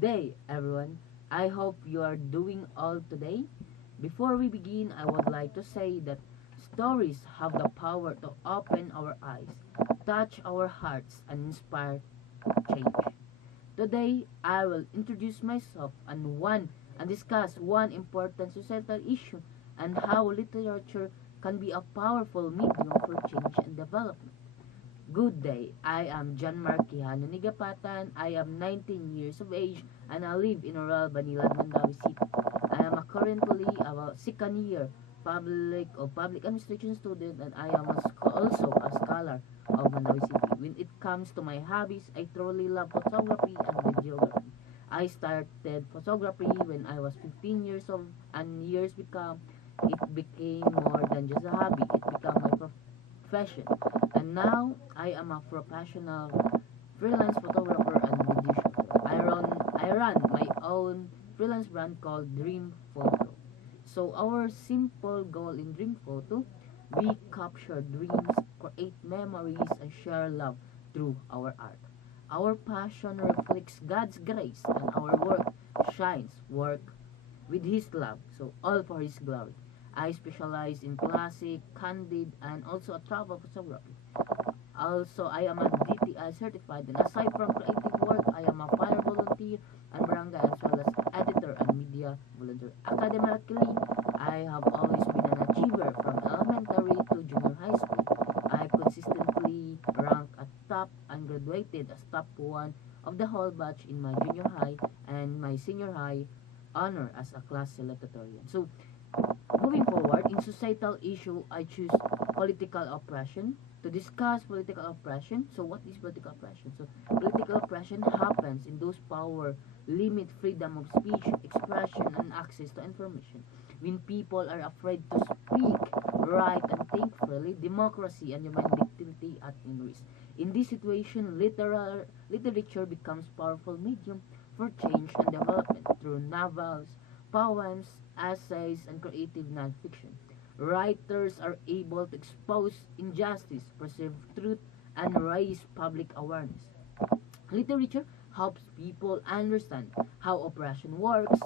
day, everyone. I hope you are doing all today. Before we begin, I would like to say that stories have the power to open our eyes, touch our hearts, and inspire change. Today, I will introduce myself and discuss one important societal issue and how literature can be a powerful medium for change and development. Good day. I am John Marquijano Nigapatan. I am 19 years of age and I live in Oral, Banilan, Mandawi City. I am currently a second year public administration student and I am also a scholar of Mandawi City. When it comes to my hobbies, I truly love photography and videography. I started photography when I was 15 years old and years become it became more than just a hobby. It became my profession. And now I am a professional freelance photographer and video shooter. I run my own freelance brand called Dream Photo. So our simple goal in Dream Photo, we capture dreams, create memories, and share love through our art. Our passion reflects God's grace and our work shines work with His love, so all for His glory. I specialize in classic, candid, and also a travel photography. Also, I am a DTI certified, and aside from creative work, I am a fire volunteer and barangay as well as editor and media volunteer. Academically, I have always been an achiever from elementary to junior high school. I consistently rank at top and graduated as top 1 of the whole batch in my junior high and my senior high honor as a class salutatorian. So, moving forward, in societal issue, I choose political oppression. To discuss political oppression, so what is political oppression? So, political oppression happens in those power limit freedom of speech, expression, and access to information. When people are afraid to speak, write, and think freely, democracy and human dignity are in risk. In this situation, literature becomes powerful medium for change and development through novels, poems, essays, and creative nonfiction. Writers are able to expose injustice, preserve truth, and raise public awareness. Literature helps people understand how oppression works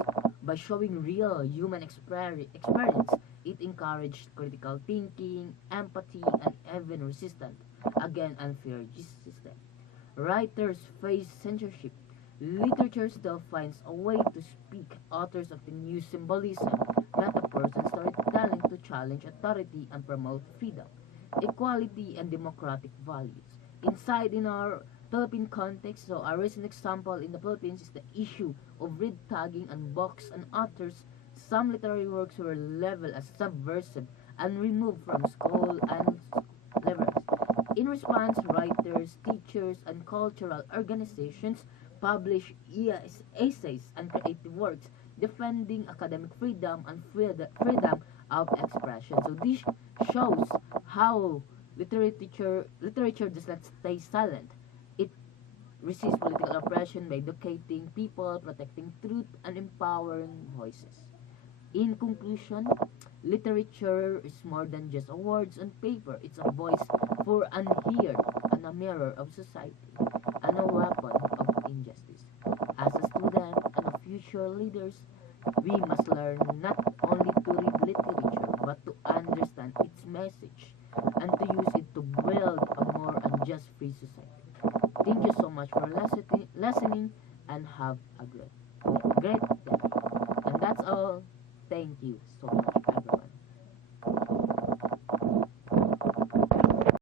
by showing real human experience. It encourages critical thinking, empathy, and even resistance against unfair system. Writers face censorship. Literature still finds a way to speak. Authors often use symbolism, metaphors, and storytelling to challenge authority and promote freedom, equality, and democratic values. In our Philippine context, so a recent example in the Philippines is the issue of red tagging and books and authors. Some literary works were labeled as subversive and removed from school and libraries. In response, writers, teachers, and cultural organizations publish essays and creative works defending academic freedom and freedom of expression. So this shows how literature does not stay silent. It resists political oppression by educating people, protecting truth, and empowering voices. In conclusion, literature is more than just words on paper. It's a voice for unheard and a mirror of society and a weapon of injustice. As a student and a future leaders, we must learn not only to read literature but to understand its message and to use it to build a more unjust free society. Thank you so much for listening and have a great day. And that's all. Thank you so much.